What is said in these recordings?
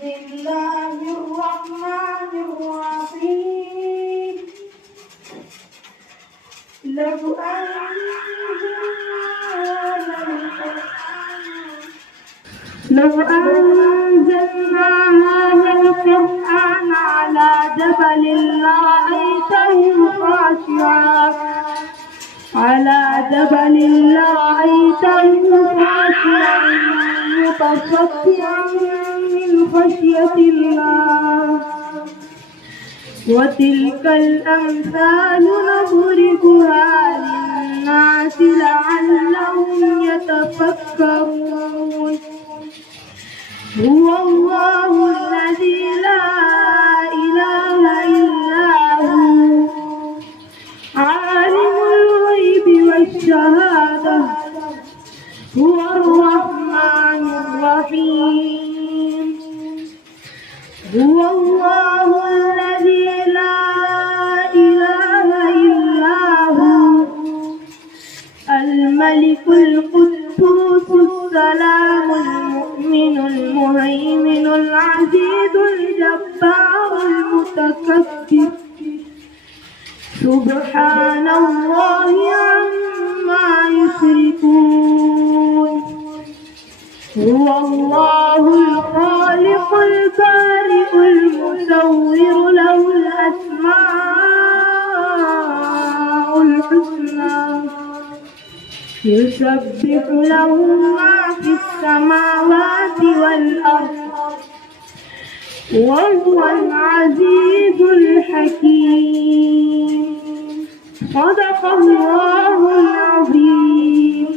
الله الرحمن الرحيم لو أنزلنا هذا القرآن على جبل لرأيته خاشعا متصدعا من خشية الله وتلك الأمثال نضربها للناس لعلهم يتفكرون هو الله الذي لا إله إلا هو عالم الغيب والشهادة هو الرحمن الرحيم هو الله الذي لا إله إلا هو الملك القدوس السلام المؤمن المهيمن العزيز الجبار المتكبر سبحان الله عما يشركون هو الله الخالق البارئ المصور له الأسماء الحسنى يسبح له ما في السماوات والأرض وهو العزيز الحكيم صدق الله العظيم.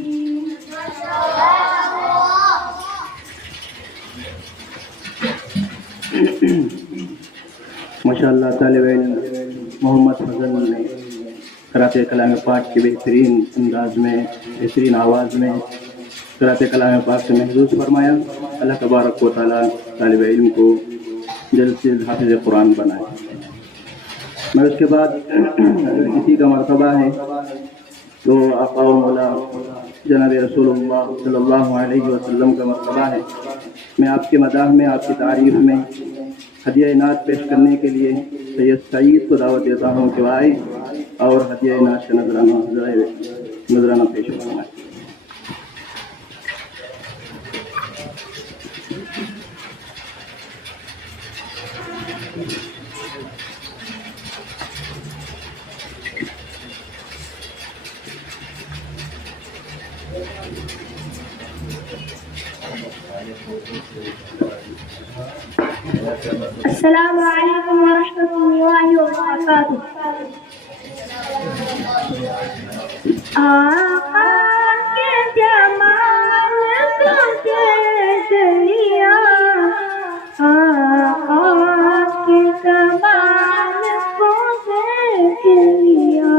ماشاءاللہ طالب علم محمد فضل نے قرأت کلام پاک کے بہترین انداز میں بہترین آواز میں قرأت کلام پاک سے محظوظ فرمایا. اللہ تبارک و تعالیٰ طالب علم کو جلد سے جلد حافظ قرآن بنائے. میں اس کے بعد اگر کسی کا مرتبہ ہے تو آقا و مولا جناب رسول اللہ صلی اللہ علیہ وسلم کا مرتبہ ہے. میں آپ کے مداح میں آپ کی تعریف میں ہدیہ نعت پیش کرنے کے لیے سید سعید کو دعوت دیتا ہوں کہ آئے اور ہدیہ نعت کا نذرانہ پیش فرمائیں. السلام علیکم ورحمۃ اللہ وبرکاتہ. آقا کے جمال کو دیکھ لیا آقا کے کمال کو دیکھ لیا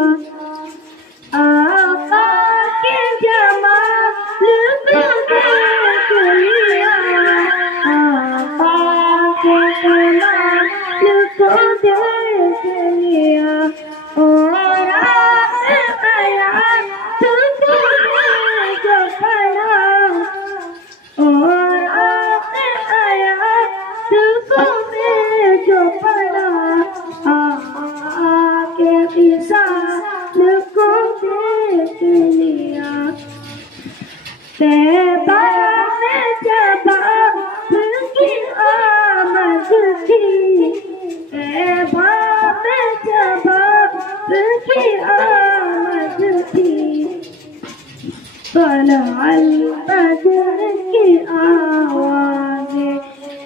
آقا کے جمال کو دیکھ لیا آقا کے کمال کو دیکھ لیا اور طلع البدر کی آوازیں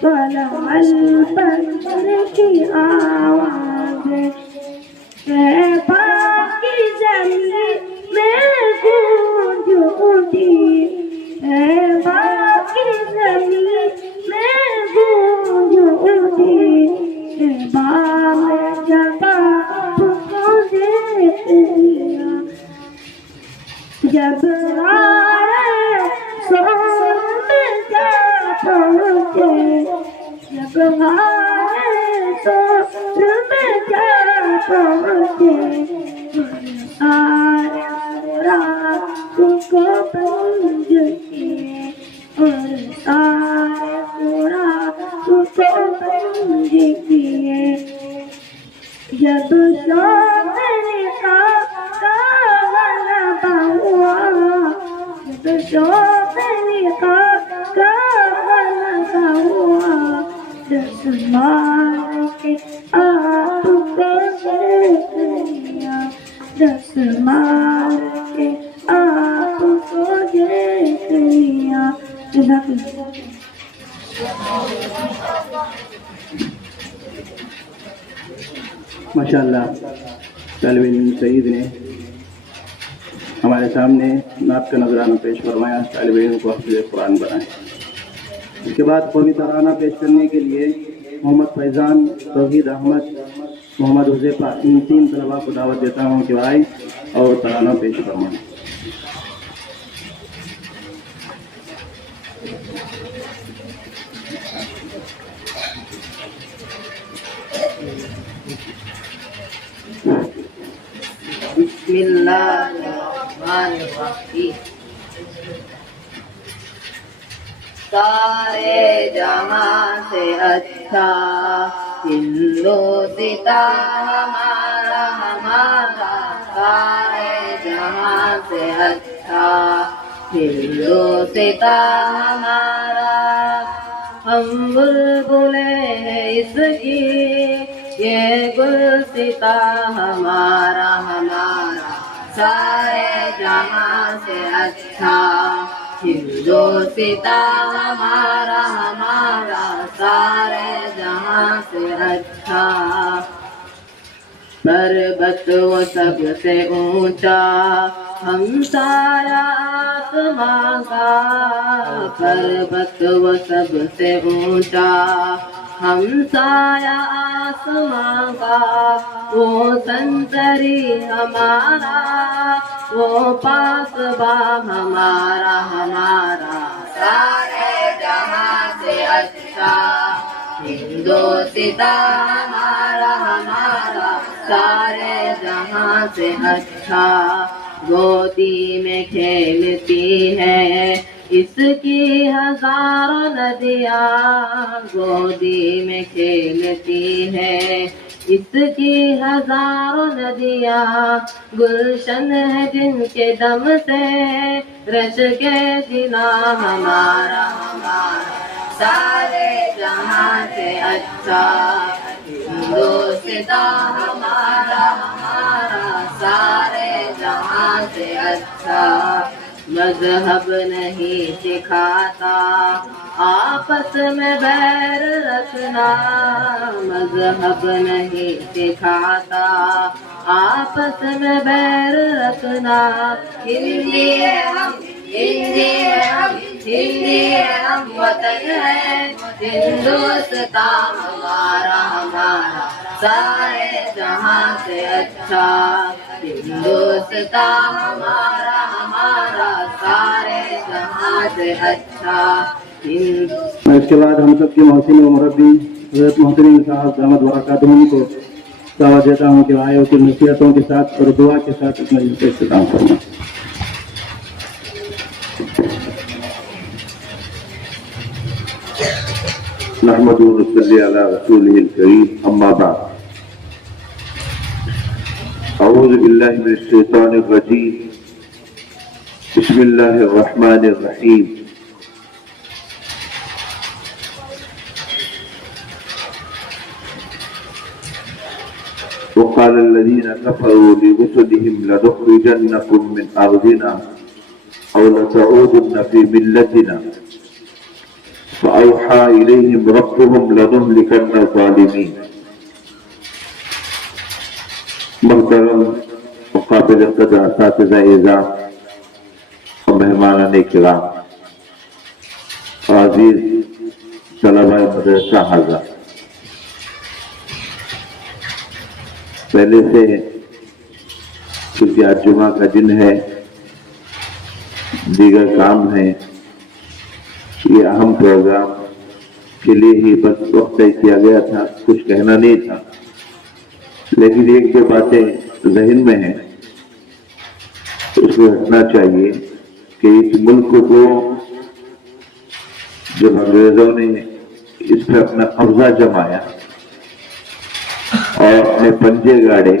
طلع البدر کی آوازیں صحبا کی زمین میں گونج اٹھی صحبا کی زمین میں گونج اٹھی صحبا میں جگہ کو دیکھ لیا جب کو جب شوق لقاء کا غلبہ ہوا، جب شوق لقاء کا غلبہ ہوا، دس مار کے آپ کو دیکھ لیا، دس مار کے آپ کو دیکھ لیا۔ جزاک اللہ۔ ماشاء اللہ طالب علم سعید نے ہمارے سامنے نعت کا نذرانہ پیش فرمایا، طالب علم کو حافظ قرآن بنائے۔ اس کے بعد قومی ترانہ پیش کرنے کے لیے محمد فیضان، توحید احمد، محمد حذیفہ، ان 3 طلباء کو دعوت دیتا ہوں کہ آئیں اور ترانہ پیش فرمائیں۔ بسم اللہ الرحمن الرحیم۔ سارے جہاں سے اچھا ہندوستاں ہمارا ہمارا، سارے جہاں سے اچھا ہندوستاں ہمارا۔ ہم بلبلے ہیں اس کی یہ گلستاں ہمارا ہمارا، سارے جہاں سے اچھا ہندوستاں ہمارا ہمارا، سارے جہاں سے اچھا۔ پربت وہ سب سے اونچا ہمسایہ آسماں کا، پربت وہ سب سے اونچا ہمسایہ آسماں کا، وہ سنتری ہمارا، وہ پاسباں ہمارا ہمارا، سارے جہاں سے اچھا ہندوستاں ہمارا ہمارا، سارے جہاں سے اچھا۔ گودی میں کھیلتی ہے اس کی ہزاروں ندیاں، گودی میں کھیلتی ہے اس کی ہزاروں ندیاں، گلشن ہے جن کے دم سے رش کے جنا ہمارا ہمارا، سارے جہاں سے اچھا ہندوستاں ہمارا ہمارا، سارے جہاں سے اچھا۔ مذہب نہیں سکھاتا آپس میں بیر رکھنا، مذہب نہیں سکھاتا آپس میں بیر رکھنا، ہندی ہے ہم ہندی ہے ہم ہندی ہے ہم، وطن ہے ہندوستاں ہمارا ہمارا، سارے جہاں سے اچھا ہندوستاں ہمارا ہمارا، سارے جہاں سے اچھا۔ اس کے بعد ہم سب کے محسن و مربی حضرت محترم صاحب دامت برکاتہم کو دعوت دیتا ہوں کہ آئے اور نصیحتوں کے ساتھ اور دعا کے ساتھ اپنا اختتام کرنا۔ نحمد و نصلی علی رسولہ الکریم، اما بعد، اعوذ باللہ من الشیطان الرجیم، بسم اللہ الرحمن الرحیم۔ وقال الذين كفروا لرسلهم لنخرجنكم من أرضنا أو لتعودن في ملتنا فأوحى إليهم ربهم لنهلكن الظالمين۔ محترم مقابل قدر اساتذہ اعزام اور مہمانان کرام، عزیز طلبہ مدرسہ حاضر، پہلے سے کیونکہ آج جمعہ کا دن ہے، دیگر کام ہے، یہ اہم پروگرام کے لیے ہی بس وقت طے کیا گیا تھا، کچھ کہنا نہیں تھا، لیکن ایک دو باتیں ذہن میں ہیں اس کو رکھنا چاہیے کہ اس ملک کو جب انگریزوں نے اس پہ اپنا قبضہ جمایا اور اپنے پنجے گاڑے،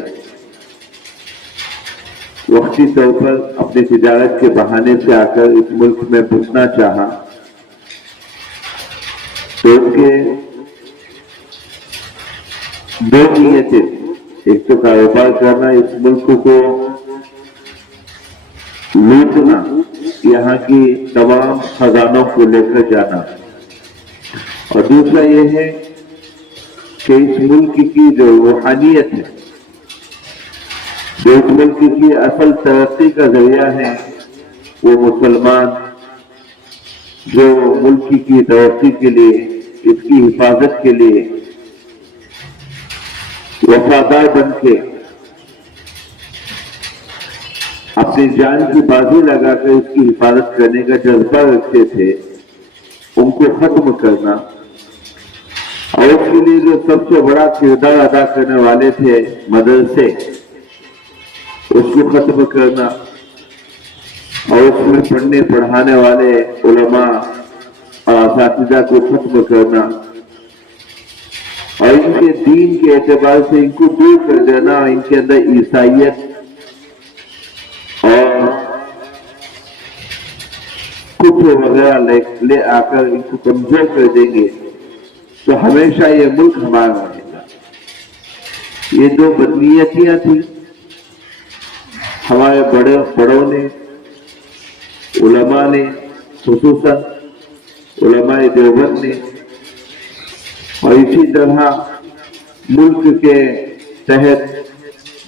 وقتی طور پر اپنی تجارت کے بہانے سے آ کر اس ملک میں گھسنا چاہا تو ان کے دو نیتیں، ایک تو کاروبار کرنا، اس ملک کو لوٹنا، یہاں کی تمام خزانوں کو لے کر جانا، اور دوسرا یہ ہے کہ اس ملک کی جو روحانیت ہے، جو اس ملک کی اصل ترقی کا ذریعہ ہے، وہ مسلمان جو ملک کی ترقی کے لیے، اس کی حفاظت کے لیے وفادار بن کے اپنی جان کی بازی لگا کر اس کی حفاظت کرنے کا جذبہ رکھتے تھے، ان کو ختم کرنا، اور اس کے لیے جو سب سے بڑا کردار ادا کرنے والے تھے مدرسے، اس کو ختم کرنا، اور اس میں پڑھنے پڑھانے والے علماء اور اساتذہ کو ختم کرنا، اور ان کے دین کے اعتبار سے ان کو دور کر دینا، ان کے اندر عیسائیت اور کفر وغیرہ لے آ کر ان کو کمزور کر دیں گے تو ہمیشہ یہ ملک ہمارا رہے گا۔ یہ دو بدنیتیاں تھیں ہمارے بڑوں نے، علماء نے، خصوصاً علماء دیوبند نے، اور اسی طرح ملک کے تحت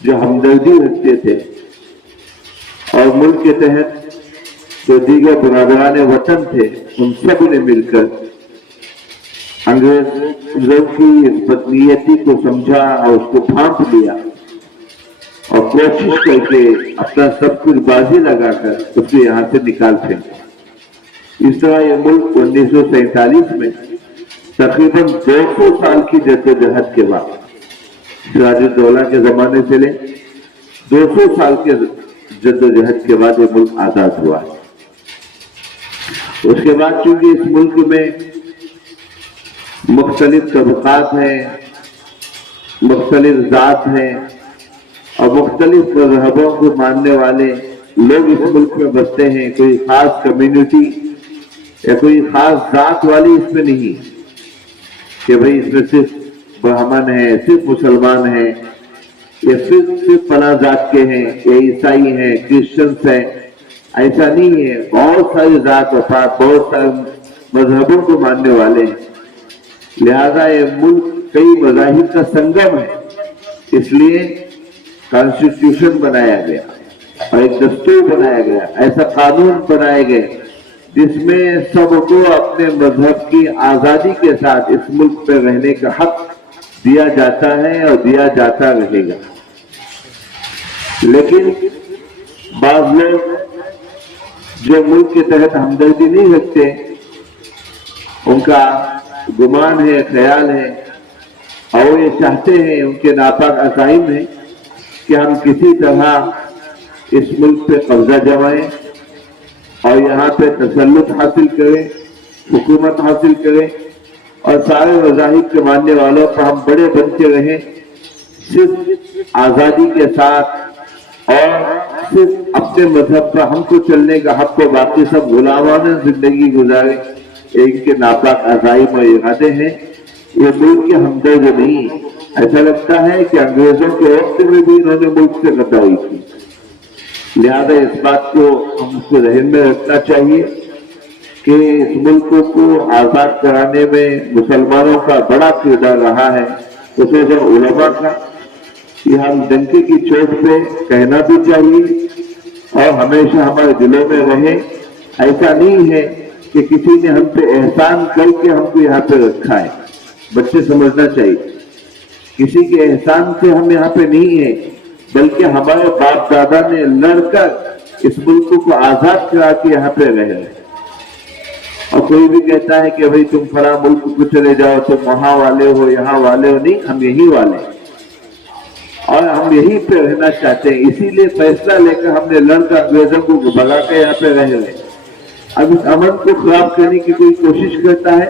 جو ہمدردی رکھتے تھے، اور ملک کے تحت جو دیگر برادران وطن تھے، ان سب نے مل کر انگریزوں کی اس بدنیتی کو سمجھا اور اس کو پھانپ لیا، اور کوشش کر کے اپنا سب کچھ بازی لگا کر اس کو یہاں سے نکال پھینکا۔ اس طرح یہ ملک 1947 میں تقریباً 200 سال کی جدوجہد کے بعد، سراج الدولہ کے زمانے سے لے 200 سال کے جدوجہد کے بعد یہ ملک آزاد ہوا۔ اس کے بعد چونکہ اس ملک میں مختلف طبقات ہیں، مختلف ذات ہیں، اور مختلف مذہبوں کو ماننے والے لوگ اس ملک میں بستے ہیں، کوئی خاص کمیونٹی یا کوئی خاص ذات والی اس میں نہیں کہ بھئی اس میں صرف برہمن ہیں، صرف مسلمان ہیں، یا صرف فلاں ذات کے ہیں، یا عیسائی ہیں، کرسچنس ہیں، ایسا نہیں ہے۔ بہت ساری ذات وفات، بہت سارے مذہبوں کو ماننے والے ہیں، لہذا یہ ملک کئی مذاہب کا سنگم ہے۔ اس لیے کانسٹیٹیوشن بنایا گیا اور ایک دستور بنایا گیا، ایسا قانون بنائے گئے جس میں سب کو اپنے مذہب کی آزادی کے ساتھ اس ملک پہ رہنے کا حق دیا جاتا ہے اور دیا جاتا رہے گا۔ لیکن بعض لوگ جو ملک کے تحت ہمدردی نہیں رکھتے، ان کا گمان ہے، خیال ہے، اور وہ یہ چاہتے ہیں، ان کے ناپاک عزائم ہیں کہ ہم کسی طرح اس ملک پہ قبضہ جمائیں اور یہاں پہ تسلط حاصل کریں، حکومت حاصل کریں، اور سارے مذاہب کے ماننے والوں پر ہم بڑے بنتے رہیں، صرف آزادی کے ساتھ، اور صرف اپنے مذہب پر ہم کو چلنے کا حق کو، باقی سب غلامانہ زندگی گزارے۔ ان کے ناپاک عزائم اور ارادے ہیں، یہ ملک کے ہمدرد نہیں۔ ایسا لگتا ہے کہ انگریزوں کے وقت میں بھی انہوں نے ملک سے غداری کی، لہذا اس بات کو ہم کو ذہن میں رکھنا چاہیے کہ اس ملک کو آزاد کرانے میں مسلمانوں کا بڑا کردار رہا ہے، خصوصاً علماء کا۔ یہ ہم ڈنکے کی چوٹ پہ کہنا بھی چاہیے اور ہمیشہ ہمارے دلوں میں رہے۔ ایسا نہیں ہے کہ کسی نے ہم پہ احسان کر کے ہم کو یہاں پہ رکھا ہے، بچے سمجھنا چاہیے، کسی کے احسان سے ہم یہاں پہ نہیں ہیں، بلکہ ہمارے باپ دادا نے لڑ کر اس ملک کو آزاد کرا کے یہاں پہ رہے۔ اور کوئی بھی کہتا ہے کہ بھئی تم فلاں ملک کو چلے جاؤ، تم وہاں والے ہو، یہاں والے ہو، نہیں، ہم یہی والے ہیں اور ہم یہیں پہ رہنا چاہتے ہیں۔ اسی لیے فیصلہ لے کر ہم نے لڑ کر انگریزوں کو بھگا کے یہاں پہ رہ رہے۔ اب اس امن کو خراب کرنے کی کوئی کوشش کرتا ہے